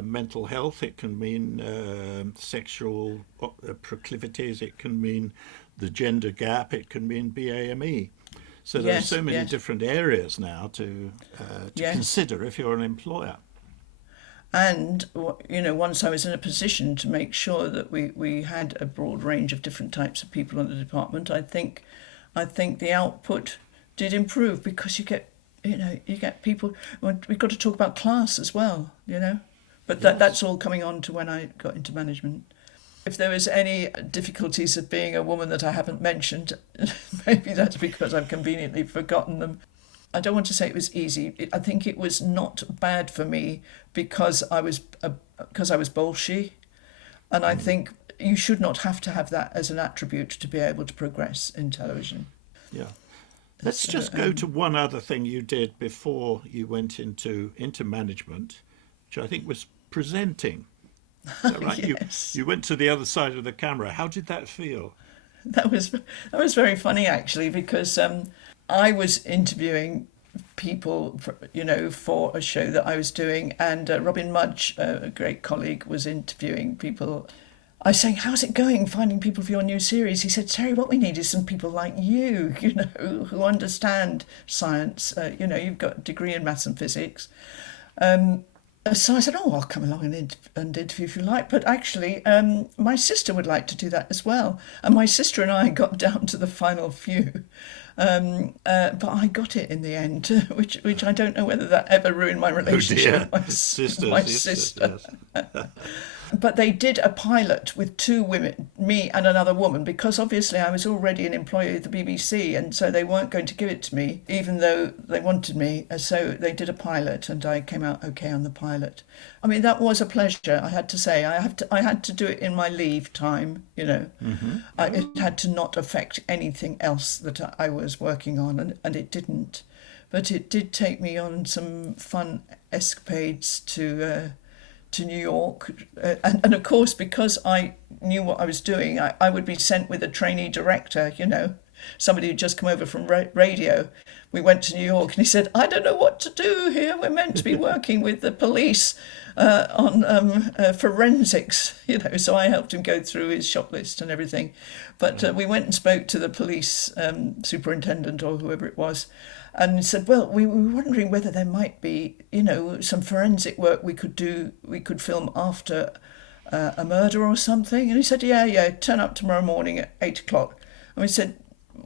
mental health. It can mean sexual proclivities. It can mean the gender gap. It can mean BAME. So there are so many different areas now to consider if you're an employer. And, you know, once I was in a position to make sure that we had a broad range of different types of people in the department, I think the output did improve, because you get people. We've got to talk about class as well, you know. But that's all coming on to when I got into management. If there was any difficulties of being a woman that I haven't mentioned, maybe that's because I've conveniently forgotten them. I don't want to say it was easy. I think it was not bad for me because I was bolshy, and I think you should not have to have that as an attribute to be able to progress in television. Yeah. Let's just go to one other thing you did before you went into management, which I think was presenting. Is that right? Yes. You went to the other side of the camera. How did that feel? That was very funny, actually, because I was interviewing people, for a show that I was doing, and Robin Mudge, a great colleague, was interviewing people. I was saying, how's it going finding people for your new series? He said, Terry, what we need is some people like you, who understand science. You've got a degree in maths and physics. So I said, "Oh, I'll come along and interview if you like." But actually, my sister would like to do that as well, and my sister and I got down to the final few. But I got it in the end, which I don't know whether that ever ruined my Oh relationship dear, with my, my sisters, sister. yes. But they did a pilot with two women, me and another woman, because obviously I was already an employee of the BBC, and so they weren't going to give it to me, even though they wanted me. So they did a pilot, and I came out okay on the pilot. I mean, that was a pleasure. I had to say, I had to do it in my leave time. It had to not affect anything else that I was working on, and it didn't. But it did take me on some fun escapades to New York. And of course, because I knew what I was doing, I would be sent with a trainee director, somebody who'd just come over from radio. We went to New York and he said, "I don't know what to do here. We're meant to be working with the police on forensics," So I helped him go through his shop list and everything. But we went and spoke to the police superintendent or whoever it was, and said, "Well, we were wondering whether there might be, some forensic work we could do. We could film after a murder or something." And he said, "Yeah, turn up tomorrow morning at 8 o'clock." And we said,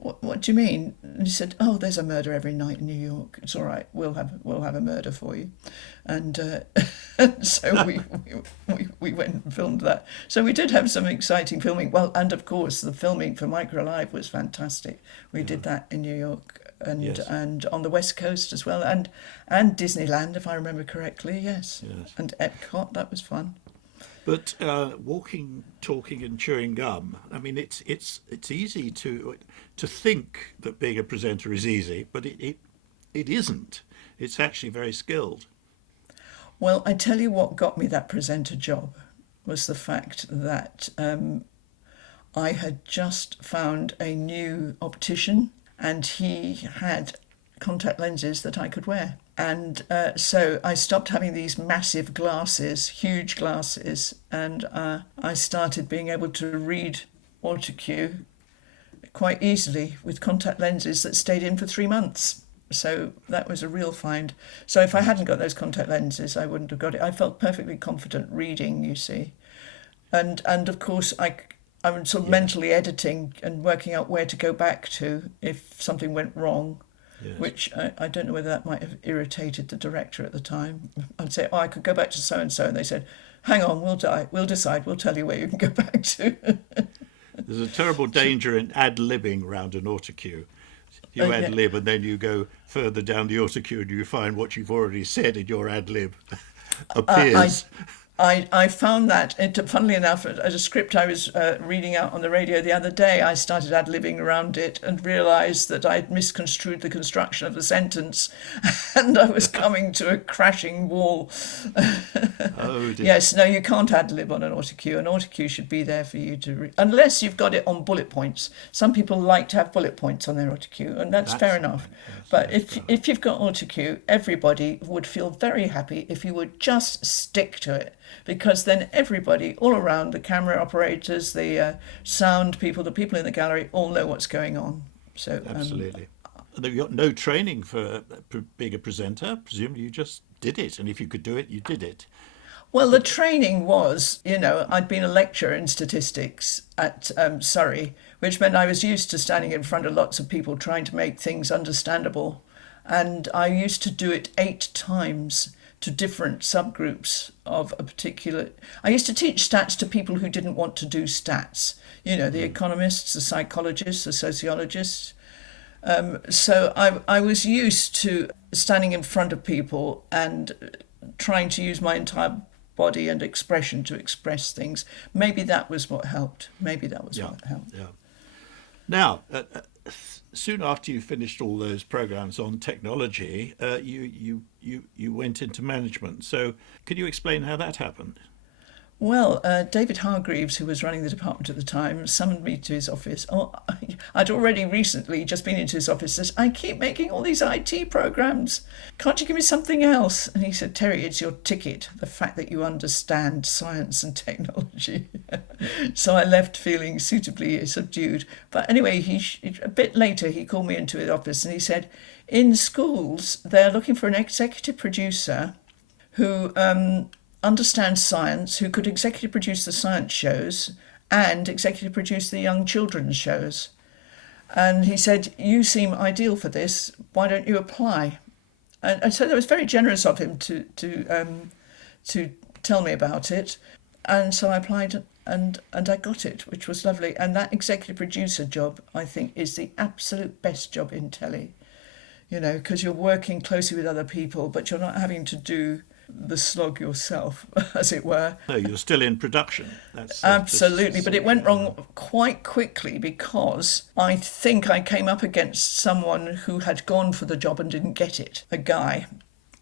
What do you mean?" And he said, "Oh, there's a murder every night in New York. It's all right. We'll have a murder for you." And so we went and filmed that. So we did have some exciting filming. Well, and of course the filming for Micro Live was fantastic. We did that in New York and on the West Coast as well, and Disneyland, if I remember correctly. Yes. And Epcot. That was fun. But walking, talking, and chewing gum. I mean, it's easy to think that being a presenter is easy, but it isn't. It's actually very skilled. Well, I tell you what got me that presenter job was the fact that I had just found a new optician, and he had contact lenses that I could wear. And so I stopped having these massive glasses, huge glasses, and I started being able to read autocue quite easily with contact lenses that stayed in for 3 months. So that was a real find. So if I hadn't got those contact lenses, I wouldn't have got it. I felt perfectly confident reading, you see. And of course, I'm sort of mentally editing and working out where to go back to if something went wrong. Yes. Which I don't know whether that might have irritated the director at the time. I'd say, I could go back to so-and-so, and they said, "Hang on, we'll decide, we'll tell you where you can go back to." There's a terrible danger in ad-libbing round an autocue. You ad-lib and then you go further down the autocue and you find what you've already said in your ad-lib appears. I found that, funnily enough, as a script I was reading out on the radio the other day, I started ad-libbing around it and realised that I'd misconstrued the construction of the sentence and I was coming to a crashing wall. Oh dear. Yes, no, you can't ad-lib on an autocue. An autocue should be there for you to read, unless you've got it on bullet points. Some people like to have bullet points on their autocue, and that's fair enough. But if you've got autocue, everybody would feel very happy if you would just stick to it. Because then everybody all around, the camera operators, the sound people, the people in the gallery, all know what's going on. So absolutely. You've got no training for being a presenter. Presumably you just did it, and if you could do it, you did it. Well, the training was, I'd been a lecturer in statistics at Surrey, which meant I was used to standing in front of lots of people trying to make things understandable. And I used to do it 8 times to different subgroups of a particular... I used to teach stats to people who didn't want to do stats. The economists, the psychologists, the sociologists. So I was used to standing in front of people and trying to use my entire body and expression to express things. Maybe that was what helped. What helped. Yeah. Now, soon after you finished all those programs on technology, you went into management. So can you explain how that happened? Well, David Hargreaves, who was running the department at the time, summoned me to his office. I'd already recently just been into his office and said, "I keep making all these IT programs. Can't you give me something else?" And he said, "Terry, it's your ticket, the fact that you understand science and technology." So I left feeling suitably subdued. But anyway, a bit later, he called me into his office and he said, "In schools, they're looking for an executive producer who understands science, who could executive produce the science shows and executive produce the young children's shows. And he said, "You seem ideal for this. Why don't you apply?" And so that was very generous of him to tell me about it. And so I applied and I got it, which was lovely. And that executive producer job, I think, is the absolute best job in telly, because you're working closely with other people, but you're not having to do the slog yourself, as it were. No, you're still in production. That's absolutely, but it went wrong quite quickly because I think I came up against someone who had gone for the job and didn't get it, a guy.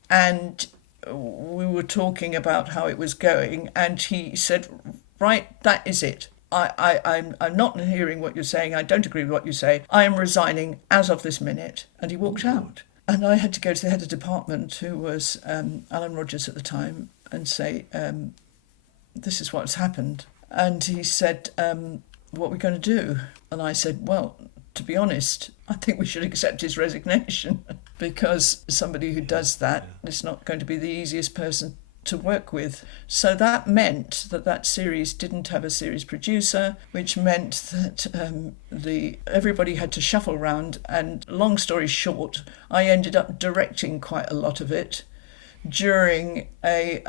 And we were talking about how it was going, and he said, "Right, that is it. I'm not hearing what you're saying. I don't agree with what you say. I am resigning as of this minute." And he walked out. And I had to go to the head of department, who was Alan Rogers at the time, and say, "This is what's happened." And he said, "What are we going to do?" And I said, "Well, to be honest, I think we should accept his resignation because somebody who does that is not going to be the easiest person to work with." So that meant that series didn't have a series producer, which meant that everybody had to shuffle around. And long story short, I ended up directing quite a lot of it during a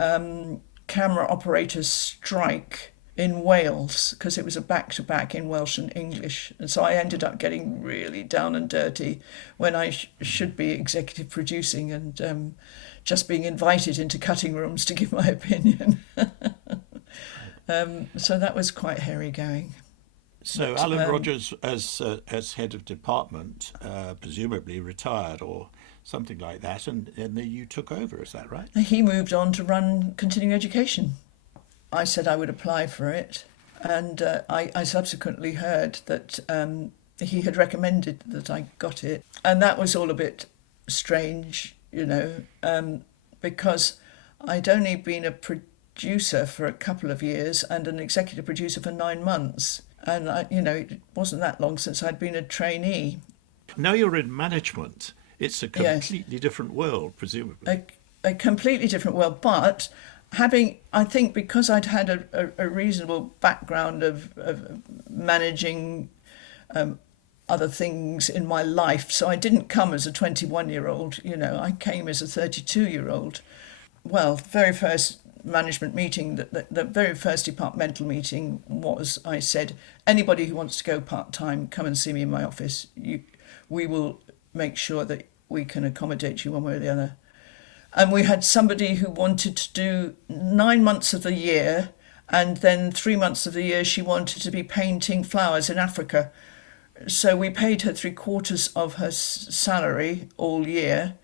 camera operator's strike in Wales, because it was a back-to-back in Welsh and English. And so I ended up getting really down and dirty when I should be executive producing and just being invited into cutting rooms to give my opinion. So that was quite hairy going. So Alan Rogers, as head of department, presumably retired or something like that, and then you took over, is that right? He moved on to run continuing education. I said I would apply for it, and I subsequently heard that he had recommended that I got it. And that was all a bit strange, because I'd only been a producer for a couple of years and an executive producer for 9 months. And, it wasn't that long since I'd been a trainee. Now you're in management. It's a completely different world, presumably. A completely different world, but I think because I'd had a reasonable background of managing other things in my life, so I didn't come as a 21-year-old, I came as a 32-year-old. Well, the very first management meeting, the very first departmental meeting was, I said, "Anybody who wants to go part-time, come and see me in my office. We will make sure that we can accommodate you one way or the other." And we had somebody who wanted to do 9 months of the year, and then 3 months of the year she wanted to be painting flowers in Africa. So we paid her 3/4 of her salary all year,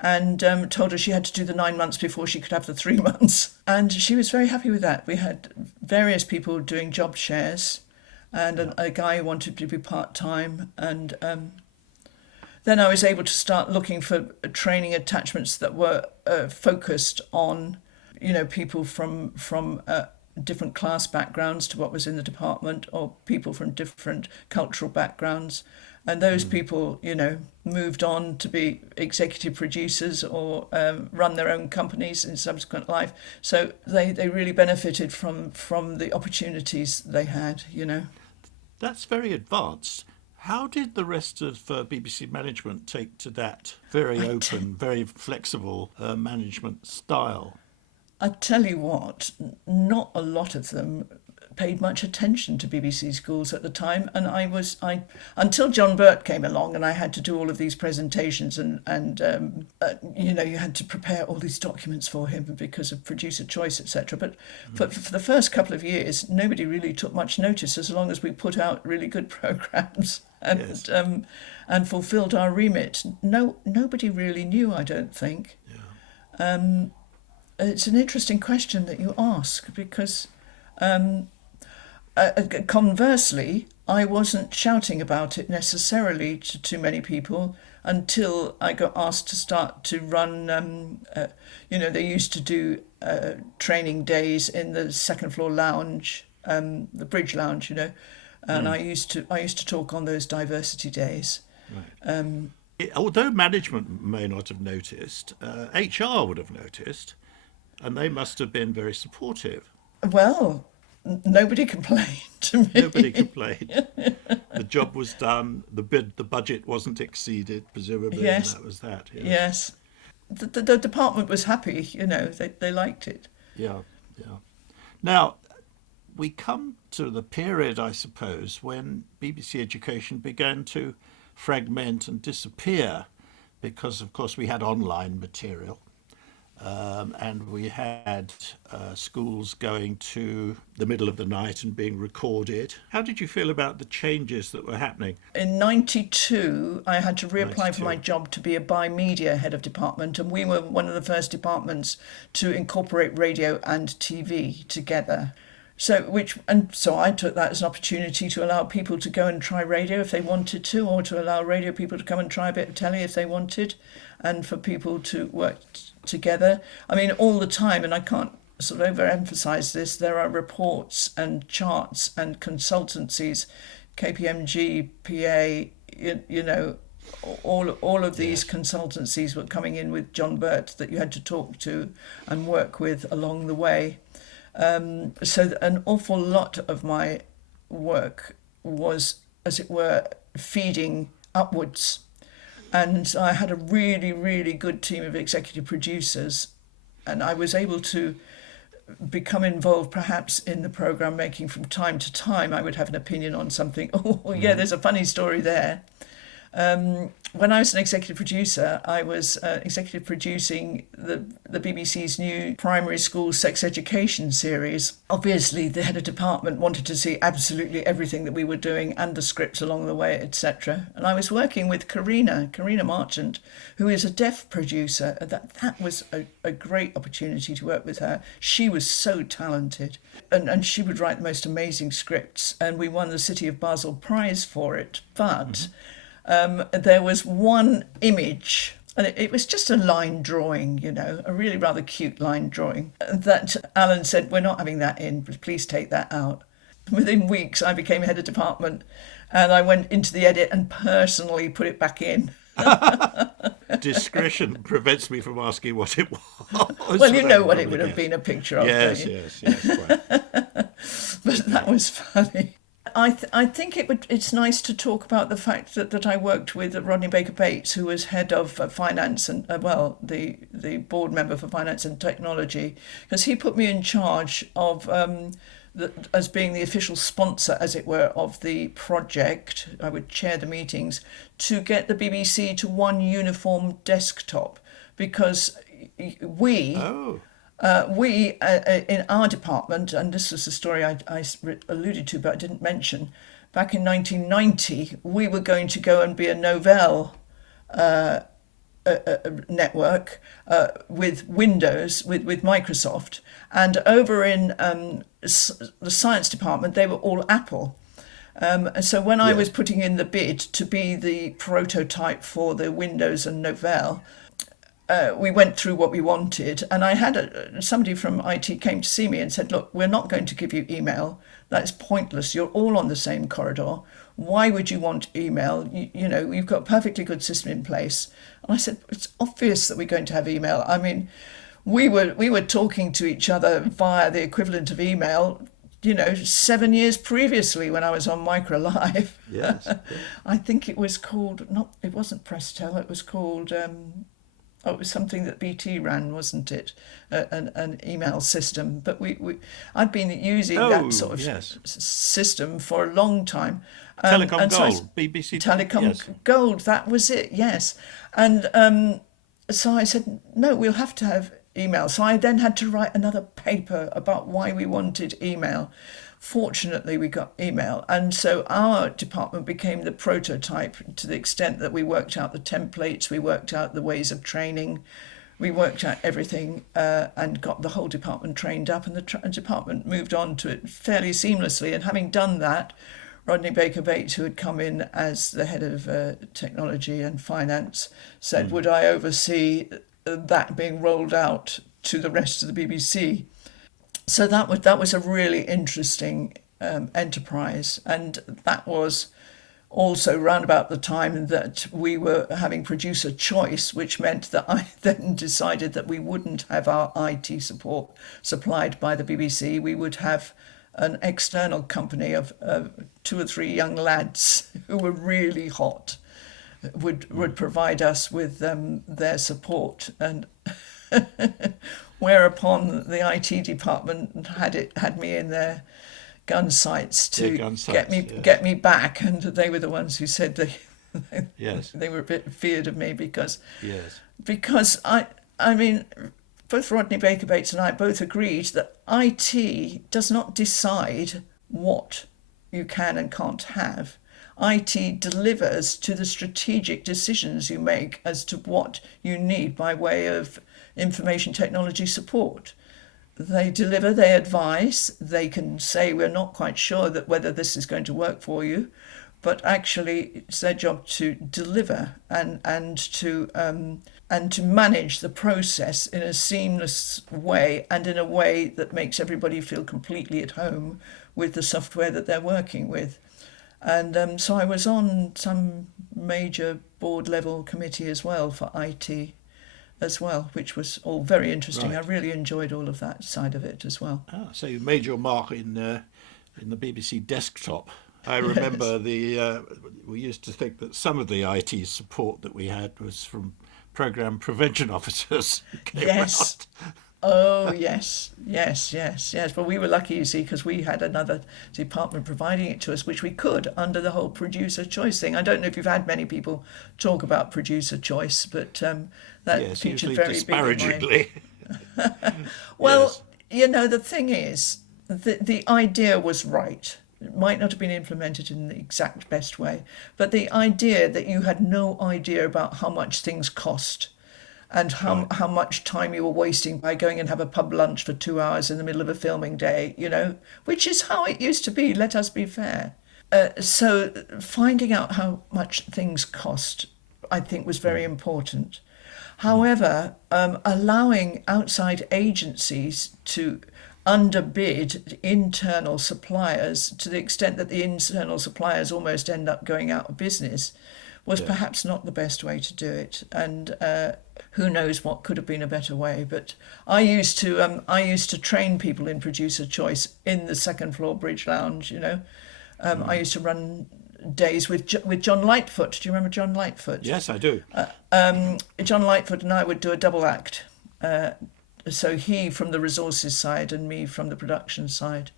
and told her she had to do the 9 months before she could have the 3 months. And she was very happy with that. We had various people doing job shares, and a guy who wanted to be part-time. And then I was able to start looking for training attachments that were focused on, people from different class backgrounds to what was in the department, or people from different cultural backgrounds. And those people, moved on to be executive producers or run their own companies in subsequent life. So they really benefited from the opportunities they had, That's very advanced. How did the rest of BBC management take to that very open, very flexible management style? I tell you what, not a lot of them paid much attention to BBC schools at the time, and I until John Burt came along, and I had to do all of these presentations, and you had to prepare all these documents for him because of producer choice, etc. But for the first couple of years, nobody really took much notice, as long as we put out really good programmes and fulfilled our remit. Nobody really knew, I don't think. Yeah. It's an interesting question that you ask, because conversely, I wasn't shouting about it necessarily to too many people until I got asked to start to run. They used to do training days in the second floor lounge, the bridge lounge, and I used to talk on those diversity days. Right. Although management may not have noticed, HR would have noticed. And they must have been very supportive. Well, nobody complained to Nobody me. complained. The job was done. The budget wasn't exceeded, presumably, and Yes, that was that. Yes. yes. The department was happy, they liked it. Yeah. Yeah. Now we come to the period, I suppose, when BBC Education began to fragment and disappear, because, of course, we had online material. And we had schools going to the middle of the night and being recorded. How did you feel about the changes that were happening? In 92, I had to reapply for 92. my job to be a bi-media head of department, and we were one of the first departments to incorporate radio and TV together. So I took that as an opportunity to allow people to go and try radio if they wanted to, or to allow radio people to come and try a bit of telly if they wanted, and for people to work together. I mean, all the time, and I can't sort of overemphasize this, there are reports and charts and consultancies, KPMG, PA, all of these Yes. consultancies were coming in with John Burt that you had to talk to and work with along the way. So an awful lot of my work was, as it were, feeding upwards. And I had a really, really good team of executive producers, and I was able to become involved perhaps in the programme making from time to time. I would have an opinion on something. Oh, yeah, there's a funny story there. When I was an executive producer, I was executive producing the BBC's new primary school sex education series. Obviously, the head of department wanted to see absolutely everything that we were doing and the scripts along the way, etc. And I was working with Karina Marchant, who is a deaf producer. That was a great opportunity to work with her. She was so talented, and she would write the most amazing scripts. And we won the City of Basel Prize for it. But there was one image, and it was just a line drawing, a really rather cute line drawing, that Alan said, "We're not having that in, please take that out." Within weeks, I became head of department, and I went into the edit and personally put it back in. Discretion prevents me from asking what it was. Well, you but I know can what it probably would have guess. been a picture of, don't Yes, you? yes, quite. But that was funny. I think it's nice to talk about the fact that I worked with Rodney Baker Bates, who was head of finance and the board member for finance and technology, because he put me in charge of as being the official sponsor, as it were, of the project. I would chair the meetings to get the BBC to one uniform desktop, because we Oh, in our department, and this was a story I alluded to but I didn't mention, back in 1990, we were going to go and be a Novell network with Windows, with Microsoft. And over in the science department, they were all Apple. So when I yes. was putting in the bid to be the prototype for the Windows and Novell, we went through what we wanted, and I had somebody from IT came to see me and said, "Look, we're not going to give you email. That's pointless. You're all on the same corridor. Why would you want email? You've got a perfectly good system in place." And I said, "It's obvious that we're going to have email. I mean, we were talking to each other via the equivalent of email, 7 years previously when I was on Micro Live." Yes. I think it was called, it wasn't Prestel, it was called, it was something that BT ran, wasn't it? An email system. But I'd been using that Oh, sort of yes. system for a long time. Telecom And so Gold, BBC. Telecom Yes. Gold, that was it, yes. And so I said, "No, we'll have to have email." So I then had to write another paper about why we wanted email. Fortunately, we got email. And so our department became the prototype, to the extent that we worked out the templates, we worked out the ways of training, we worked out everything, and got the whole department trained up, and the department moved on to it fairly seamlessly. And having done that, Rodney Baker Bates, who had come in as the head of technology and finance, said, "Would I oversee that being rolled out to the rest of the BBC?" So that was a really interesting enterprise, and that was also round about the time that we were having producer choice, which meant that I then decided that we wouldn't have our IT support supplied by the BBC. We would have an external company of 2 or 3 young lads who were really hot, would provide us with their support, and whereupon the IT department had me in their gun sights to get me back, and they were the ones who said they were a bit feared of me because I mean, both Rodney Baker-Bates and I both agreed that IT does not decide what you can and can't have. IT delivers to the strategic decisions you make as to what you need by way of information technology support. They deliver, they advise, they can say we're not quite sure that whether this is going to work for you, but actually it's their job to deliver and to manage the process in a seamless way and in a way that makes everybody feel completely at home with the software that they're working with. And so I was on some major board level committee as well for IT as well, which was all very interesting. Right. I really enjoyed all of that side of it as well. So you made your mark in the BBC desktop. I remember we used to think that some of the IT support that we had was from program prevention officers. Yes. Oh, yes. Well, we were lucky, you see, because we had another department providing it to us, which we could under the whole producer choice thing. I don't know if you've had many people talk about producer choice, but that featured very disparagingly. Well, the thing is, the idea was right. It might not have been implemented in the exact best way, but the idea that you had no idea about how much things cost and how much time you were wasting by going and have a pub lunch for 2 hours in the middle of a filming day, which is how it used to be, let us be fair. So finding out how much things cost, I think, was very important. However, allowing outside agencies to underbid internal suppliers to the extent that the internal suppliers almost end up going out of business was perhaps not the best way to do it. And who knows what could have been a better way. But I used to train people in producer choice in the second floor Bridge Lounge. I used to run days with John Lightfoot. Do you remember John Lightfoot? Yes, I do. John Lightfoot and I would do a double act. So he from the resources side and me from the production side.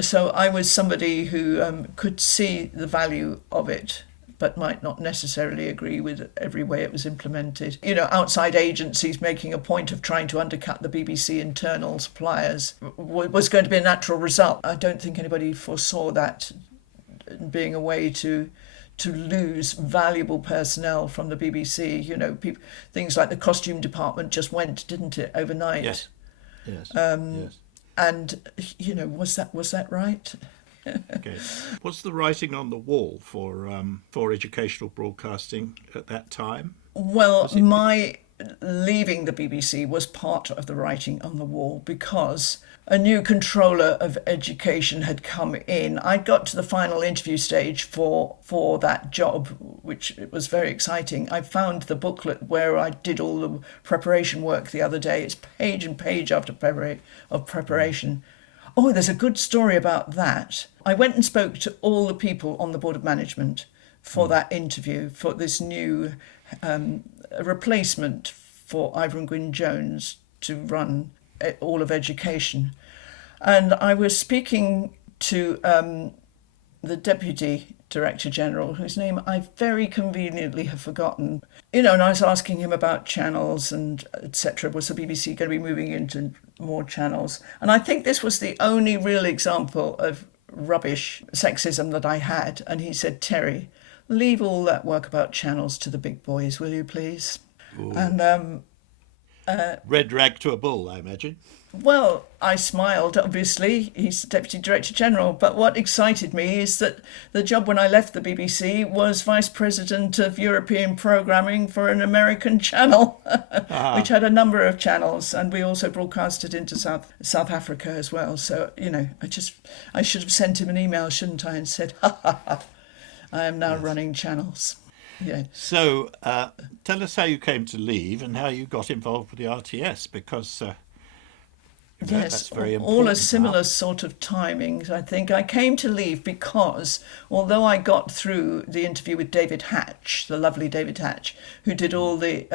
So I was somebody who could see the value of it, but might not necessarily agree with every way it was implemented. Outside agencies making a point of trying to undercut the BBC internal suppliers was going to be a natural result. I don't think anybody foresaw that being a way to lose valuable personnel from the BBC. Things like the costume department just went, didn't it, overnight? Yes. And was that right? Okay. Was the writing on the wall for educational broadcasting at that time? Well, my leaving the BBC was part of the writing on the wall because a new controller of education had come in. I got to the final interview stage for that job, which was very exciting. I found the booklet where I did all the preparation work the other day. It's page and page after preparation. Oh, there's a good story about that. I went and spoke to all the people on the Board of Management for that interview, for this new replacement for Ivor Gwyn Jones to run all of education. And I was speaking to the Deputy Director General, whose name I very conveniently have forgotten. And I was asking him about channels and etc. Was the BBC going to be moving into more channels? And I think this was the only real example of rubbish sexism that I had. And he said, "Terry, leave all that work about channels to the big boys, will you please?" Ooh. And red rag to a bull, I imagine. Well, I smiled, obviously. He's Deputy Director General. But what excited me is that the job when I left the BBC was Vice President of European Programming for an American channel, which had a number of channels. And we also broadcasted into South Africa as well. So, I should have sent him an email, shouldn't I, and said, ha, ha, ha. I am now running channels. Yeah. So tell us how you came to leave and how you got involved with the RTS, because Yes, that's very all a important now. similar sort of timings. I think I came to leave because although I got through the interview with David Hatch, the lovely David Hatch, who did all the,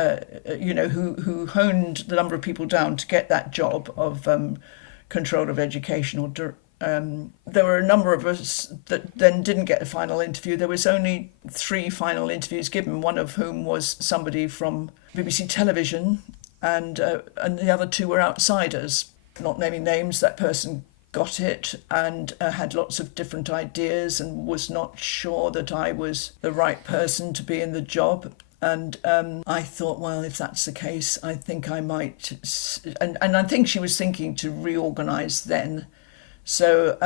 who honed the number of people down to get that job of control of education there were a number of us that then didn't get a final interview. There was only 3 final interviews given, one of whom was somebody from BBC Television, and the other 2 were outsiders. Not naming names, that person got it and had lots of different ideas and was not sure that I was the right person to be in the job. And I thought, well, if that's the case, I think I might. And I think she was thinking to reorganise then. So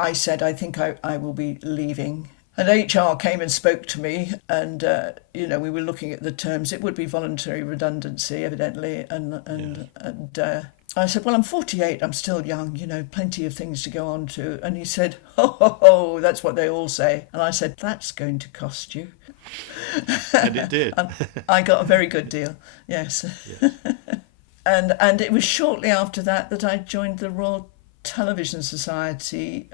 I said, I think I will be leaving. And HR came and spoke to me, and we were looking at the terms. It would be voluntary redundancy, evidently, and I said, well, I'm 48, I'm still young, plenty of things to go on to. And he said, ho, that's what they all say. And I said, that's going to cost you. And it did. And I got a very good deal, yes. And it was shortly after that I joined the Royal Television Society,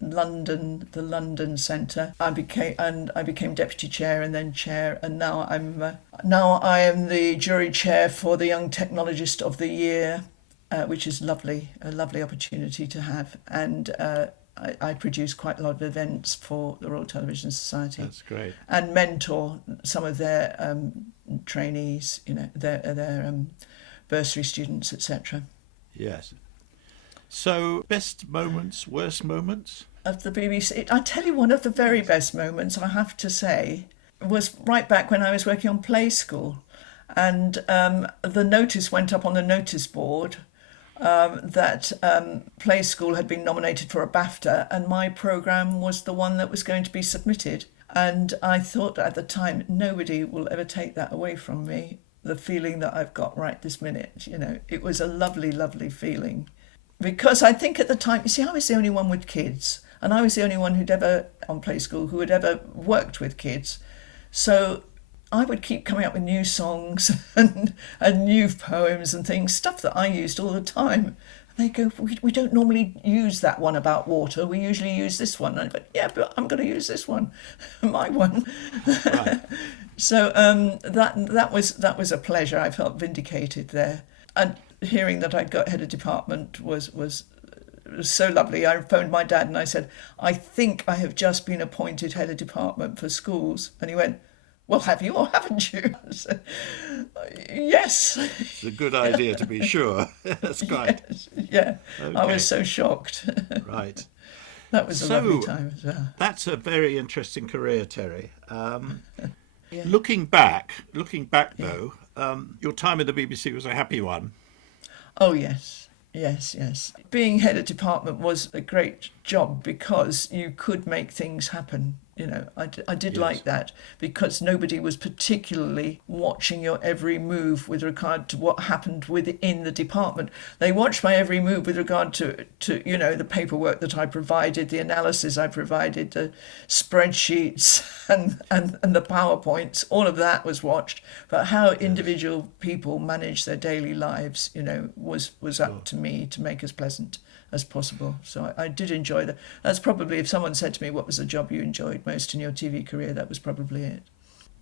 London, the London Centre. I became deputy chair and then chair, and now I am the jury chair for the Young Technologist of the Year, which is a lovely opportunity to have. And I produce quite a lot of events for the Royal Television Society. That's great. And mentor some of their trainees, their bursary students, etc. Yes. So, best moments, worst moments? Of the BBC. I tell you, one of the very best moments, I have to say, was right back when I was working on Play School. And the notice went up on the notice board that Play School had been nominated for a BAFTA, and my programme was the one that was going to be submitted. And I thought at the time, nobody will ever take that away from me, the feeling that I've got right this minute. It was a lovely, lovely feeling. Because I think at the time, you see, I was the only one with kids, and I was the only one on Play School who had ever worked with kids. So I would keep coming up with new songs and new poems and things, stuff that I used all the time. And they go, we don't normally use that one about water. We usually use this one. And I went, yeah, but I'm going to use this one, my one. Right. So that was a pleasure. I felt vindicated there. And hearing that I'd got head of department was so lovely. I phoned my dad and I said, I think I have just been appointed head of department for schools. And he went, well, have you or haven't you? I said, yes. It's a good idea to be sure. That's great. Yes, yeah. Okay. I was so shocked. Right. That was a lovely time as well. That's a very interesting career, Terry. Yeah. Looking back though, your time at the BBC was a happy one. Oh, yes. Being head of department was a great job because you could make things happen. I did Yes. like that because nobody was particularly watching your every move with regard to what happened within the department. They watched my every move with regard to the paperwork that I provided, the analysis I provided, the spreadsheets and the PowerPoints. All of that was watched. But how individual people manage their daily lives, was up to me to make as pleasant as possible. So I did enjoy that. That's probably, if someone said to me, what was the job you enjoyed most in your TV career, that was probably it.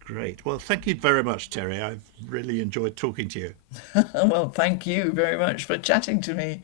Great. Well, thank you very much, Terry. I've really enjoyed talking to you. Well, thank you very much for chatting to me.